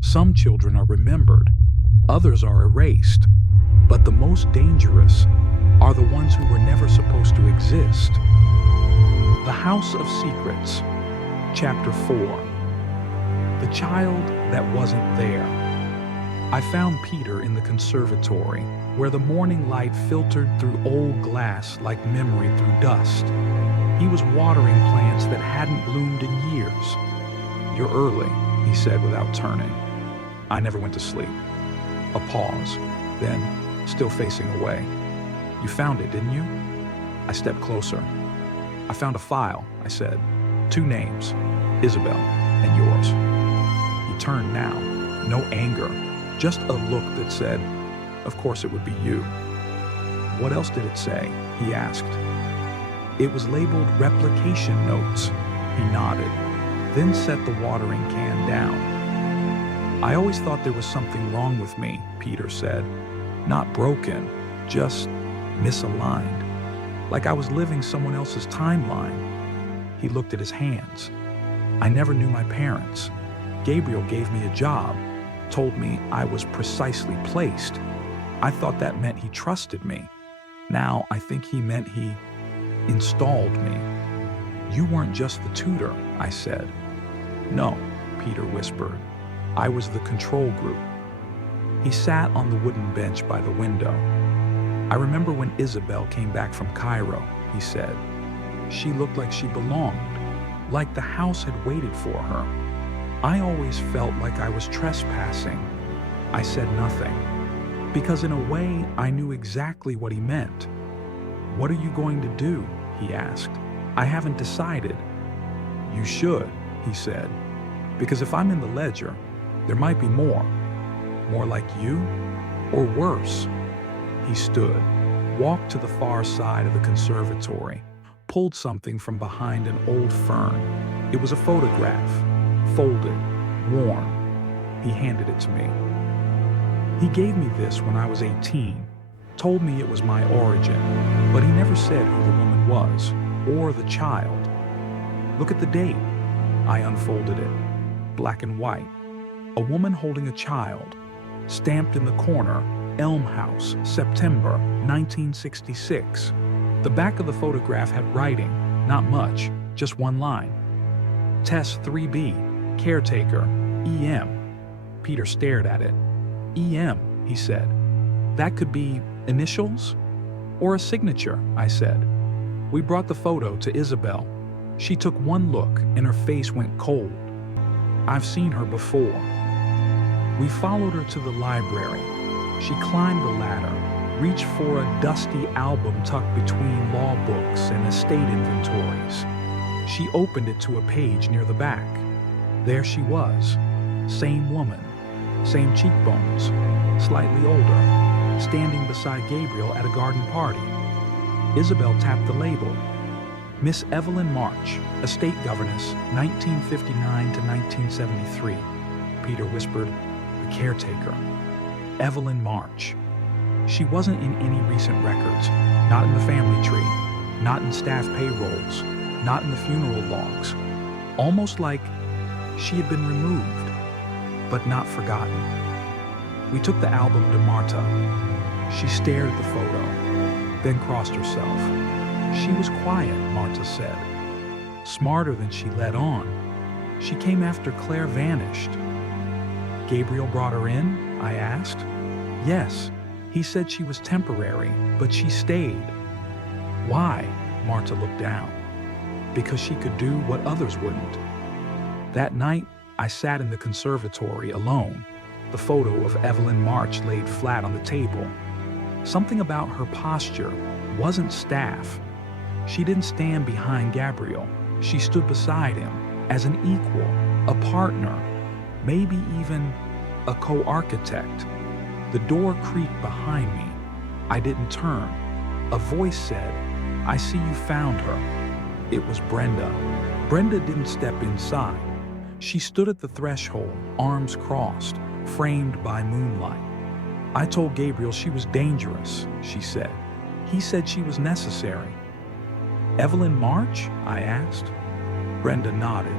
Some children are remembered, others are erased, but the most dangerous are the ones who were never supposed to exist. The House of Secrets, Chapter 4. The Child That Wasn't There. I found Peter in the conservatory, where the morning light filtered through old glass like memory through dust. He was watering plants that hadn't bloomed in years. "You're early," he said without turning. I never went to sleep. A pause, then, still facing away. "You found it, didn't you?" I stepped closer. "I found a file," I said. "2 names, Isabel and yours." He turned now, no anger, just a look that said, "Of course it would be you." "What else did it say?" he asked. "It was labeled replication notes." He nodded, then set the watering can down. "I always thought there was something wrong with me," Peter said. "Not broken, just misaligned. Like I was living someone else's timeline." He looked at his hands. "I never knew my parents. Gabriel gave me a job, told me I was precisely placed. I thought that meant he trusted me. Now I think he meant he installed me." "You weren't just the tutor," I said. "No," Peter whispered. "I was the control group." He sat on the wooden bench by the window. "I remember when Isabel came back from Cairo," he said. "She looked like she belonged, like the house had waited for her. I always felt like I was trespassing." I said nothing, because in a way I knew exactly what he meant. "What are you going to do?" he asked. "I haven't decided." "You should," he said, "because if I'm in the ledger, there might be more. More like you, or worse." He stood, walked to the far side of the conservatory, pulled something from behind an old fern. It was a photograph, folded, worn. He handed it to me. "He gave me this when I was 18, told me it was my origin, but he never said who the woman was, or the child. Look at the date." I unfolded it, black and white. A woman holding a child, stamped in the corner, Elm House, September 1966. The back of the photograph had writing, not much, just one line. "Tess 3B, caretaker, EM." Peter stared at it. "EM," he said. "That could be initials? Or a signature," I said. We brought the photo to Isabel. She took one look and her face went cold. "I've seen her before." We followed her to the library. She climbed the ladder, reached for a dusty album tucked between law books and estate inventories. She opened it to a page near the back. There she was, same woman, same cheekbones, slightly older, standing beside Gabriel at a garden party. Isabel tapped the label. "Miss Evelyn March, estate governess, 1959 to 1973. Peter whispered, "The caretaker. Evelyn March." She wasn't in any recent records, not in the family tree, not in staff payrolls, not in the funeral logs. Almost like she had been removed, but not forgotten. We took the album to Marta. She stared at the photo, then crossed herself. "She was quiet," Marta said. "Smarter than she let on. She came after Claire vanished." "Gabriel brought her in?" I asked. "Yes. He said she was temporary, but she stayed." "Why?" Marta looked down. "Because she could do what others wouldn't." That night, I sat in the conservatory alone, the photo of Evelyn March laid flat on the table. Something about her posture wasn't staff. She didn't stand behind Gabriel. She stood beside him as an equal, a partner, maybe even a co-architect. The door creaked behind me. I didn't turn. A voice said, "I see you found her." It was Brenda. Brenda didn't step inside. She stood at the threshold, arms crossed, framed by moonlight. "I told Gabriel she was dangerous," she said. "He said she was necessary." "Evelyn March?" I asked. Brenda nodded.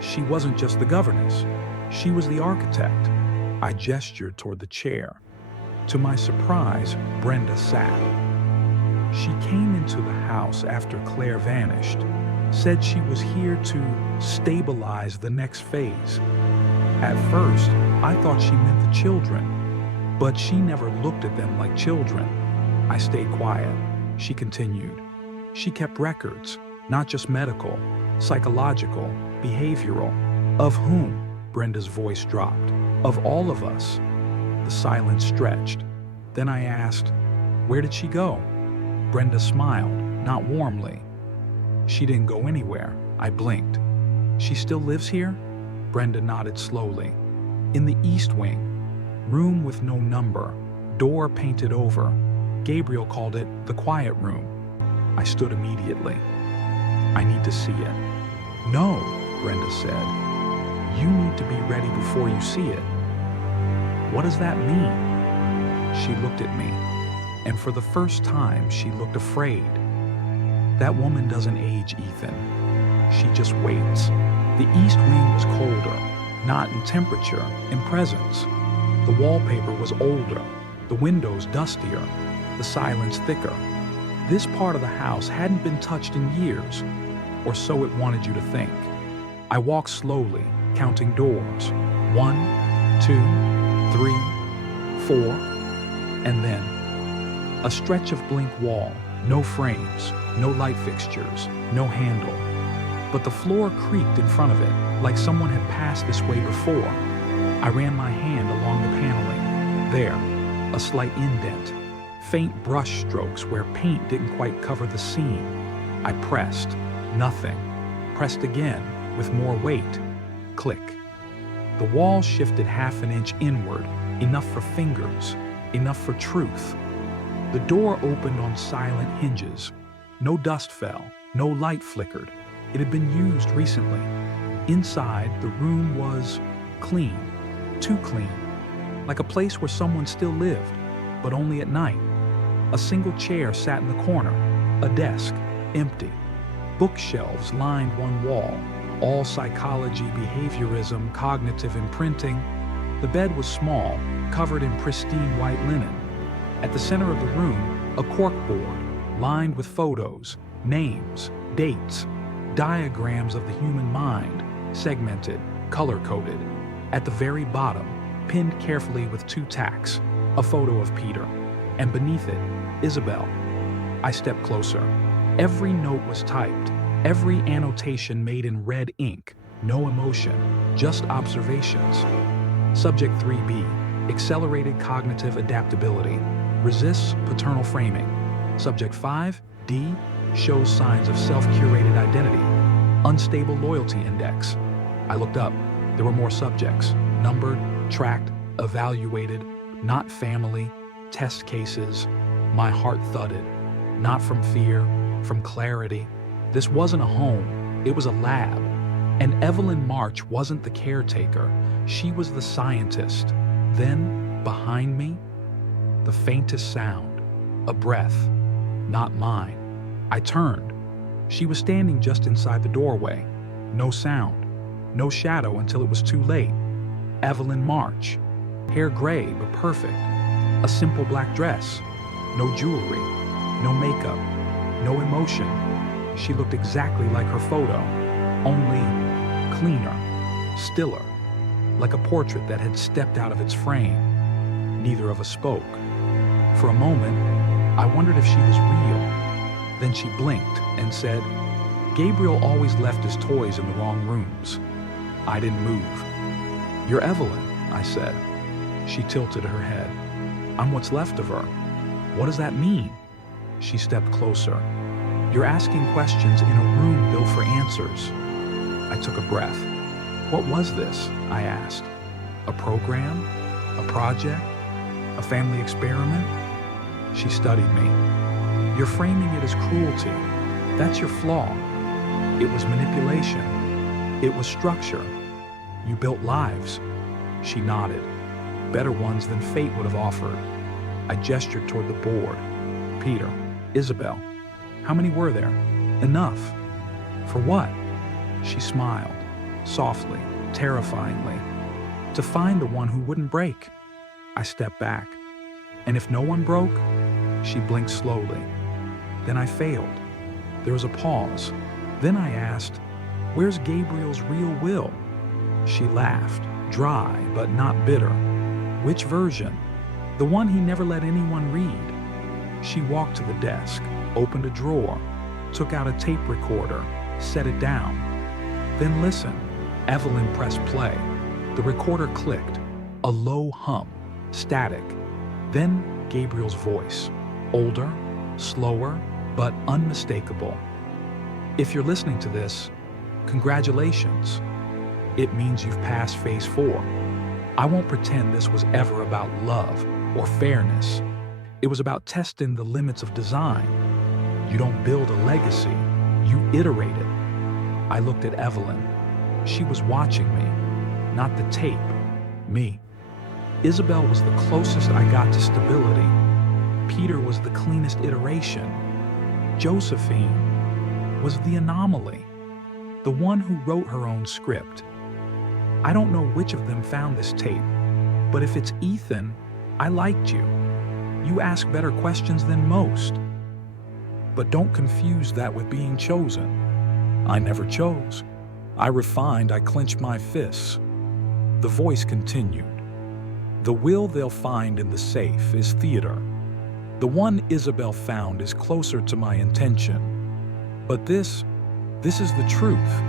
"She wasn't just the governess. She was the architect. I gestured toward the chair. To my surprise, Brenda sat. She came into the house after Claire vanished, said she was here to stabilize the next phase. At first, I thought she meant the children, but she never looked at them like children. I stayed quiet. She continued. She kept records, not just medical, psychological, behavioral. Of whom? Brenda's voice dropped. Of all of us. The silence stretched. Then I asked, where did she go? Brenda smiled, not warmly. She didn't go anywhere. I blinked. She still lives here? Brenda nodded slowly. In the east wing. Room with no number. Door painted over. Gabriel called it the quiet room. I stood immediately. I need to see it. No, Brenda said. You need to be ready before you see it. What does that mean? She looked at me, and for the first time, she looked afraid. That woman doesn't age, Ethan. She just waits. The east wing was colder, not in temperature, in presence. The wallpaper was older, the windows dustier, the silence thicker. This part of the house hadn't been touched in years, or so it wanted you to think. I walked slowly, counting doors. 1, 2, 3, 4, and then a stretch of blank wall, no frames, no light fixtures, no handle. But the floor creaked in front of it, like someone had passed this way before. I ran my hand along the paneling. There, a slight indent, faint brush strokes where paint didn't quite cover the seam. I pressed, nothing. Pressed again, with more weight. Click. The wall shifted half an inch inward, enough for fingers, enough for truth. The door opened on silent hinges. No dust fell, no light flickered. It had been used recently. Inside, the room was clean, too clean, like a place where someone still lived, but only at night. A single chair sat in the corner, a desk, empty. Bookshelves lined one wall, all psychology, behaviorism, cognitive imprinting. The bed was small, covered in pristine white linen. At the center of the room, a corkboard, lined with photos, names, dates, diagrams of the human mind, segmented, color-coded. At the very bottom, pinned carefully with 2 tacks, a photo of Peter, and beneath it, Isabel. I stepped closer. Every note was typed, every annotation made in red ink, no emotion, just observations. Subject 3B, accelerated cognitive adaptability, resists paternal framing. Subject 5D, shows signs of self-curated identity, unstable loyalty index. I looked up. There were more subjects, numbered, tracked, evaluated, not family, test cases. My heart thudded, not from fear, from clarity. This wasn't a home, it was a lab. And Evelyn March wasn't the caretaker, she was the scientist. Then, behind me, the faintest sound, a breath, not mine. I turned. She was standing just inside the doorway. No sound, no shadow until it was too late. Evelyn March, hair gray but perfect, a simple black dress, no jewelry, no makeup, no emotion. She looked exactly like her photo, only cleaner, stiller, like a portrait that had stepped out of its frame. Neither of us spoke. For a moment, I wondered if she was real. Then she blinked and said, Gabriel always left his toys in the wrong rooms. I didn't move. You're Evelyn, I said. She tilted her head. I'm what's left of her. What does that mean? She stepped closer. You're asking questions in a room built for answers. I took a breath. What was this? I asked. A program? A project? A family experiment? She studied me. You're framing it as cruelty. That's your flaw. It was manipulation. It was structure. You built lives. She nodded. Better ones than fate would have offered. I gestured toward the board. Peter, Isabel. How many were there? Enough. For what? She smiled, softly, terrifyingly. to find the one who wouldn't break. I stepped back. And if no one broke, she blinked slowly. Then I failed. There was a pause. Then I asked, "Where's Gabriel's real will?" She laughed, dry but not bitter. "Which version?" "The one he never let anyone read." She walked to the desk, opened a drawer, took out a tape recorder, set it down. "Then listen." Evelyn pressed play. The recorder clicked, a low hum, static. Then Gabriel's voice, older, slower, but unmistakable. "If you're listening to this, congratulations. It means you've passed phase 4. I won't pretend this was ever about love or fairness. It was about testing the limits of design. You don't build a legacy, you iterate it." I looked at Evelyn. She was watching me, not the tape, me. Isabel was the closest I got to stability. Peter was the cleanest iteration. Josephine was the anomaly, the one who wrote her own script. I don't know which of them found this tape, but if it's Ethan, I liked you. You ask better questions than most. But don't confuse that with being chosen. I never chose. I refined, I clenched my fists. The voice continued. "The will they'll find in the safe is theater. The one Isabel found is closer to my intention. But this is the truth.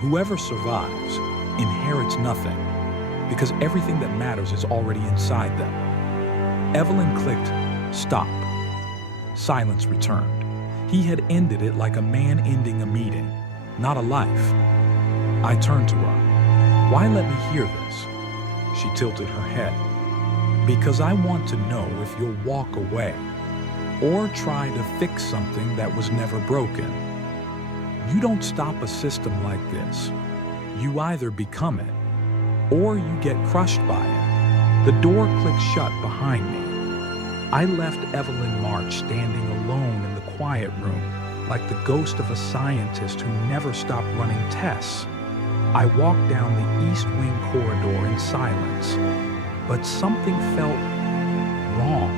Whoever survives inherits nothing, because everything that matters is already inside them." Evelyn clicked, "Stop." Silence returned. He had ended it like a man ending a meeting, not a life. I turned to her. "Why let me hear this?" She tilted her head. "Because I want to know if you'll walk away or try to fix something that was never broken. You don't stop a system like this. You either become it or you get crushed by it." The door clicked shut behind me. I left Evelyn March standing alone in the quiet room, like the ghost of a scientist who never stopped running tests. I walked down the East Wing corridor in silence, but something felt wrong.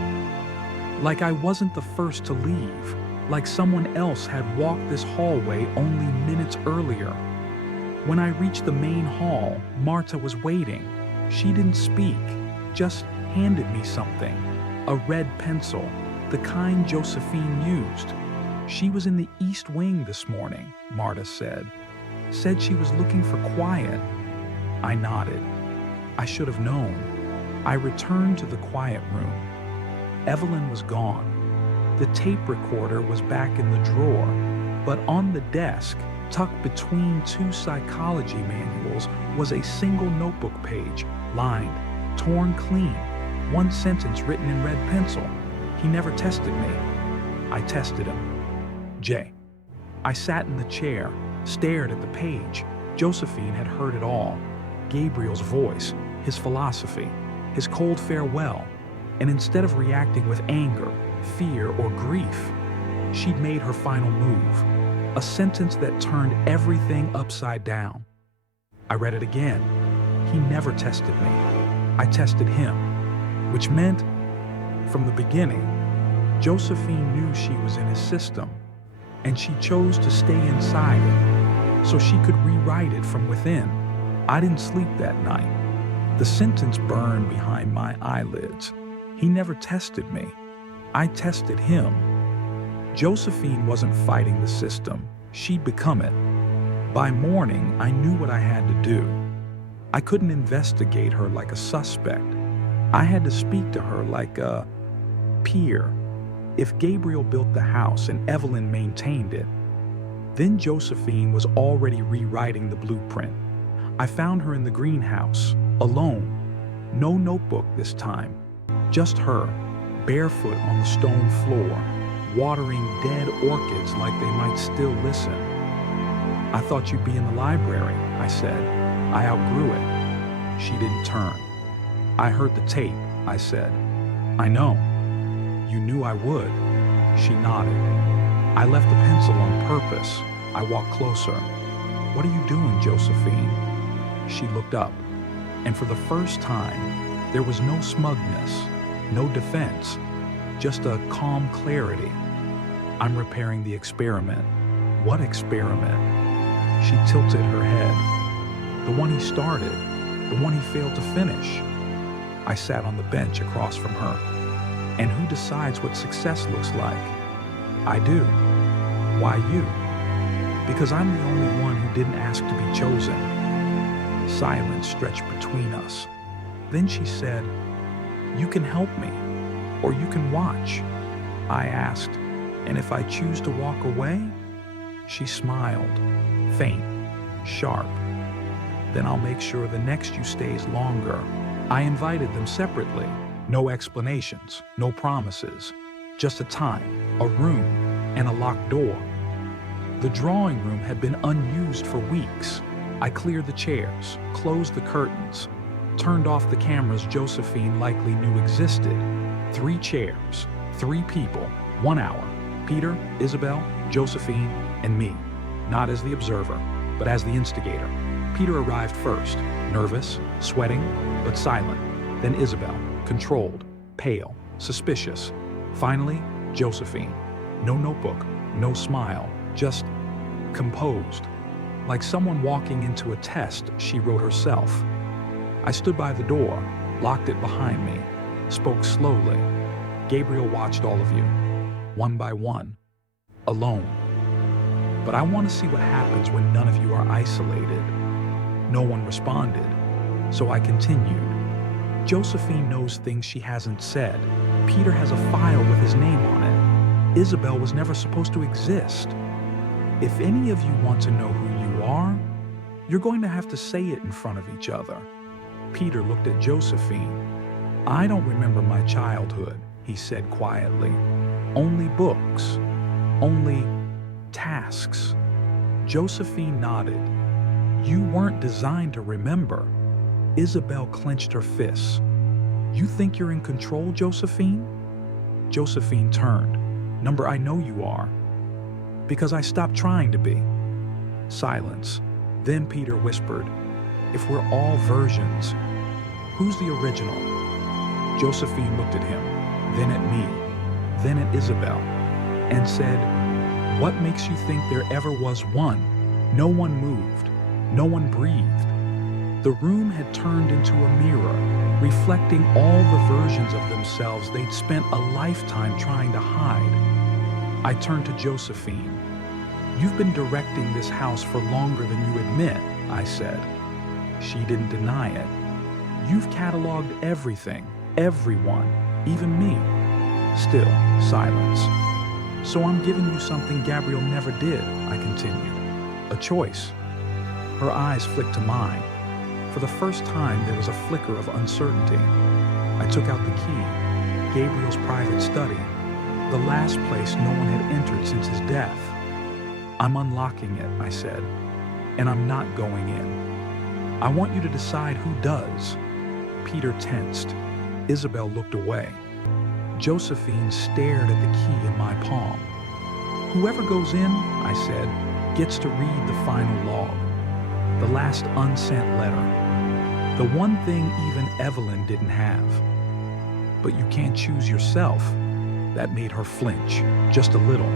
Like I wasn't the first to leave, like someone else had walked this hallway only minutes earlier. When I reached the main hall, Marta was waiting. She didn't speak, just handed me something, a red pencil, the kind Josephine used. "She was in the East Wing this morning," Marta said. "Said she was looking for quiet." I nodded. I should have known. I returned to the quiet room. Evelyn was gone. The tape recorder was back in the drawer, but on the desk, tucked between 2 psychology manuals, was a single notebook page, lined, torn clean, one sentence written in red pencil. "He never tested me." I tested him. J. I sat in the chair, stared at the page. Josephine had heard it all. Gabriel's voice, his philosophy, his cold farewell. And instead of reacting with anger, fear, or grief, she'd made her final move. A sentence that turned everything upside down. I read it again. He never tested me. I tested him. Which meant, from the beginning, Josephine knew she was in his system, and she chose to stay inside it, so she could rewrite it from within. I didn't sleep that night. The sentence burned behind my eyelids. He never tested me. I tested him. Josephine wasn't fighting the system. She'd become it. By morning, I knew what I had to do. I couldn't investigate her like a suspect. I had to speak to her like a peer. If Gabriel built the house and Evelyn maintained it, then Josephine was already rewriting the blueprint. I found her in the greenhouse, alone. No notebook this time. Just her, barefoot on the stone floor, watering dead orchids like they might still listen. "I thought you'd be in the library," I said. "I outgrew it." She didn't turn. "I heard the tape," I said. "I know. You knew I would." She nodded. "I left the pencil on purpose." I walked closer. "What are you doing, Josephine?" She looked up. And for the first time, there was no smugness, no defense, just a calm clarity. I'm repairing the experiment. What experiment? She tilted her head. The one he started, the one he failed to finish. I sat on the bench across from her. And who decides what success looks like? I do. Why you? Because I'm the only one who didn't ask to be chosen. Silence stretched between us. Then she said, "You can help me, or you can watch." I asked, "And if I choose to walk away?" She smiled, faint, sharp. "Then I'll make sure the next you stays longer." I invited them separately. No explanations, no promises. Just a time, a room, and a locked door. The drawing room had been unused for weeks. I cleared the chairs, closed the curtains, turned off the cameras Josephine likely knew existed. 3 chairs, 3 people, 1 hour. Peter, Isabel, Josephine, and me. Not as the observer, but as the instigator. Peter arrived first, nervous, sweating, but silent. Then Isabel, controlled, pale, suspicious. Finally, Josephine. No notebook, no smile, just composed. Like someone walking into a test she wrote herself. I stood by the door, locked it behind me, spoke slowly. "Gabriel watched all of you, one by one, alone. But I want to see what happens when none of you are isolated." No one responded, so I continued. "Josephine knows things she hasn't said. Peter has a file with his name on it. Isabel was never supposed to exist. If any of you want to know who you are, you're going to have to say it in front of each other." Peter looked at Josephine. "I don't remember my childhood," he said quietly. "Only books. Only tasks." Josephine nodded. "You weren't designed to remember." Isabel clenched her fists. "You think you're in control, Josephine?" Josephine turned. "Number, I know you are. Because I stopped trying to be." Silence. Then Peter whispered, "If we're all versions, who's the original?" Josephine looked at him, then at me, then at Isabel, and said, "What makes you think there ever was one?" No one moved. No one breathed. The room had turned into a mirror, reflecting all the versions of themselves they'd spent a lifetime trying to hide. I turned to Josephine. "You've been directing this house for longer than you admit," I said. She didn't deny it. "You've cataloged everything, everyone, even me." Still, silence. "So I'm giving you something Gabriel never did," I continued. "A choice." Her eyes flicked to mine. For the first time, there was a flicker of uncertainty. I took out the key, Gabriel's private study, the last place no one had entered since his death. "I'm unlocking it," I said, "and I'm not going in. I want you to decide who does." Peter tensed. Isabel looked away. Josephine stared at the key in my palm. "Whoever goes in," I said, "gets to read the final log. The last unsent letter. The one thing even Evelyn didn't have. But you can't choose yourself." That made her flinch, just a little,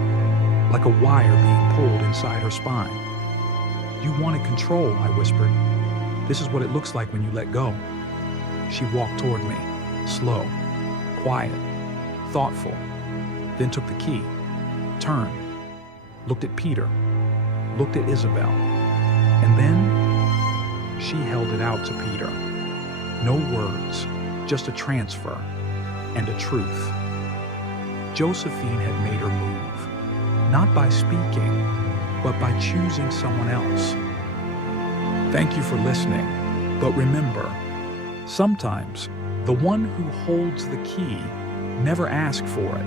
like a wire being pulled inside her spine. "You wanted control," I whispered. "This is what it looks like when you let go." She walked toward me, slow, quiet, thoughtful, then took the key, turned, looked at Peter, looked at Isabel, and then she held it out to Peter. No words, just a transfer and a truth. Josephine had made her move, not by speaking, but by choosing someone else. Thank you for listening, but remember, sometimes the one who holds the key never asked for it.